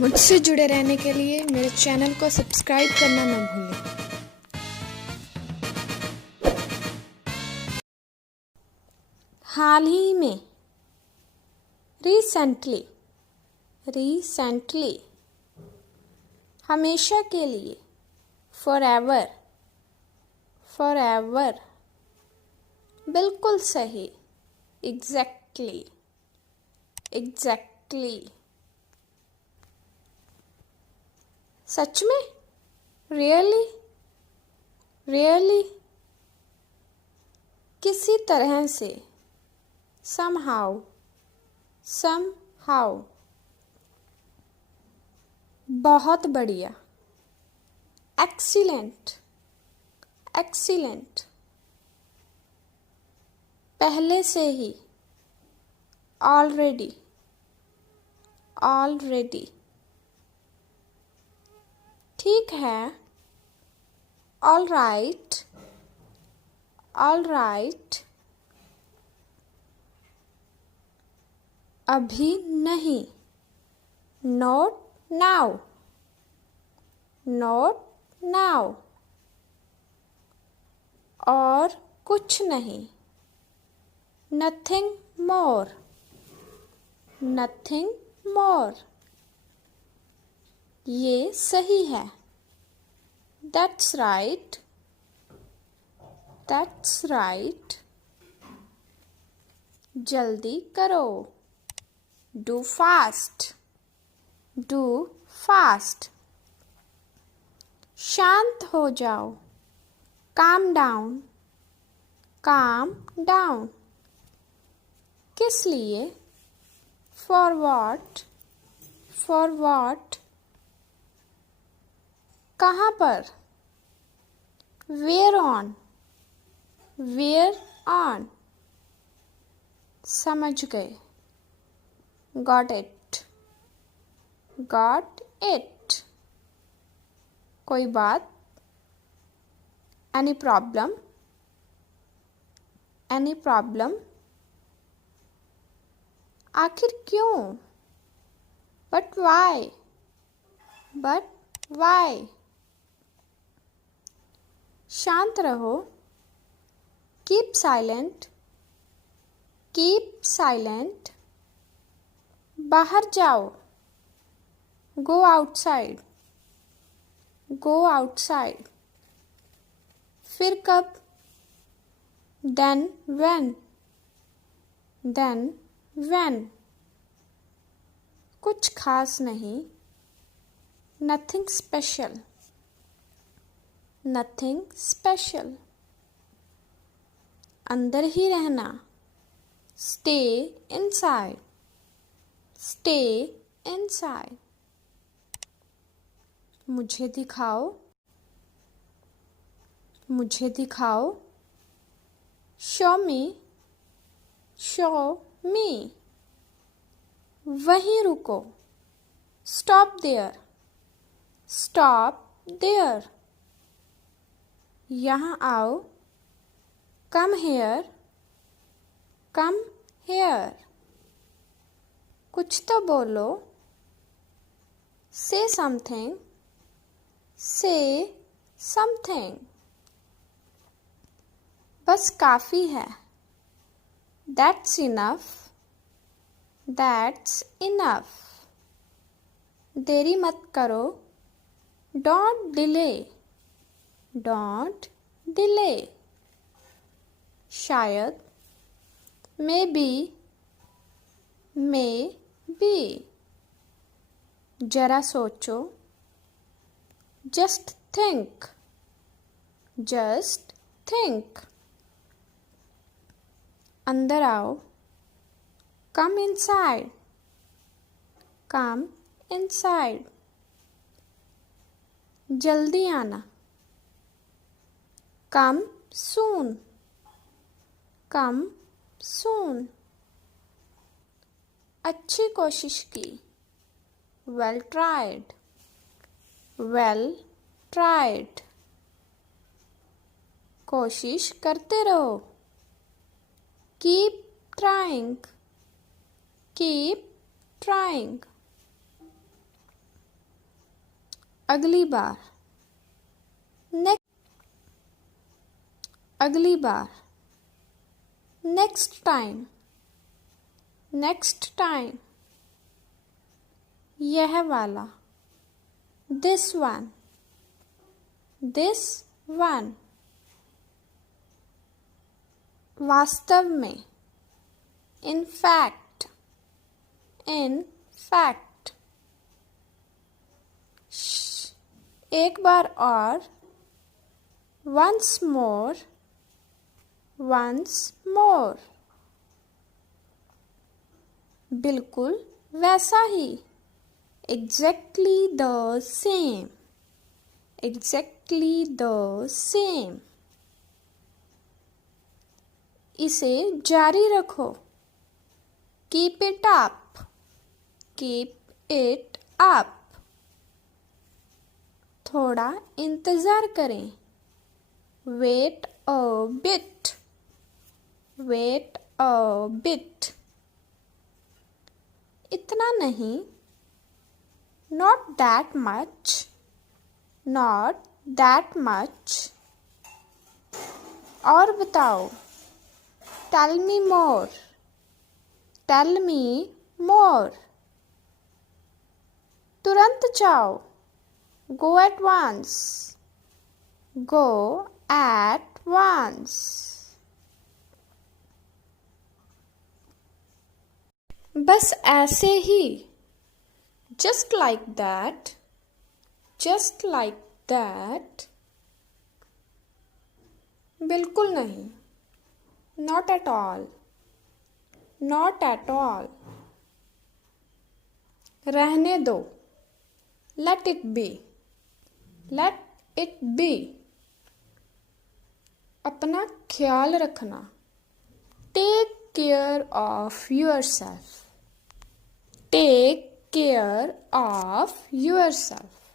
मुझसे जुड़े रहने के लिए मेरे चैनल को सब्सक्राइब करना न भूलें। हाल ही में, रिसेंटली, रिसेंटली, हमेशा के लिए, फॉरएवर, फॉरएवर, बिल्कुल सही, एग्जैक्टली, एग्जैक्टली, सच में, रियली, रियली, किसी तरह से, somehow, somehow, बहुत बढ़िया, excellent, excellent, पहले से ही, already, already, ठीक है, all right, all right, अभी नहीं, not now, not now, और कुछ नहीं, nothing more, nothing more, ये सही है, that's right, that's right, जल्दी करो, do fast, do fast, शांत हो जाओ, calm down, calm down, किस लिए, for what, for what, कहाँ पर, where on, where on, समझ गए, got it, got it, कोई बात, any problem, any problem, आखिर क्यों, but why, but why, शांत रहो, keep silent, keep silent, बाहर जाओ, go outside, go outside, फिर कब, then when, then when, कुछ खास नहीं, nothing special, nothing special, अंदर ही रहना, stay inside, stay inside, मुझे दिखाओ, मुझे दिखाओ, show me, show me, वहीं रुको, stop there, stop there, यहाँ आओ, come here, come here, कुछ तो बोलो, say something, say something, बस काफ़ी है, that's enough, that's enough, देरी मत करो, don't delay, don't delay, शायद, maybe, maybe, जरा सोचो, just think, just think, अंदर आओ, come inside, come inside, जल्दी आना, come soon, come soon, अच्छी कोशिश की, well tried, well tried, कोशिश करते रहो, keep trying, keep trying, अगली बार, अगली बार, नेक्स्ट टाइम, नेक्स्ट टाइम, यह वाला, दिस वन, दिस वन, वास्तव में, इन फैक्ट, इन फैक्ट, एक बार और, वंस मोर, वंस मोर, बिल्कुल वैसा ही, exactly the same, exactly the same, इसे जारी रखो, keep it up, keep it up, थोड़ा इंतज़ार करें, wait a bit, wait a bit, इतना नहीं, not that much, not that much, और बताओ, टेल मी मोर, टेल मी मोर, तुरंत जाओ, go at once, go at once, बस ऐसे ही, just like that, just like that, बिल्कुल नहीं, not at all, not at all, रहने दो, let it be, let it be, अपना ख्याल रखना, take care of yourself, take care of yourself,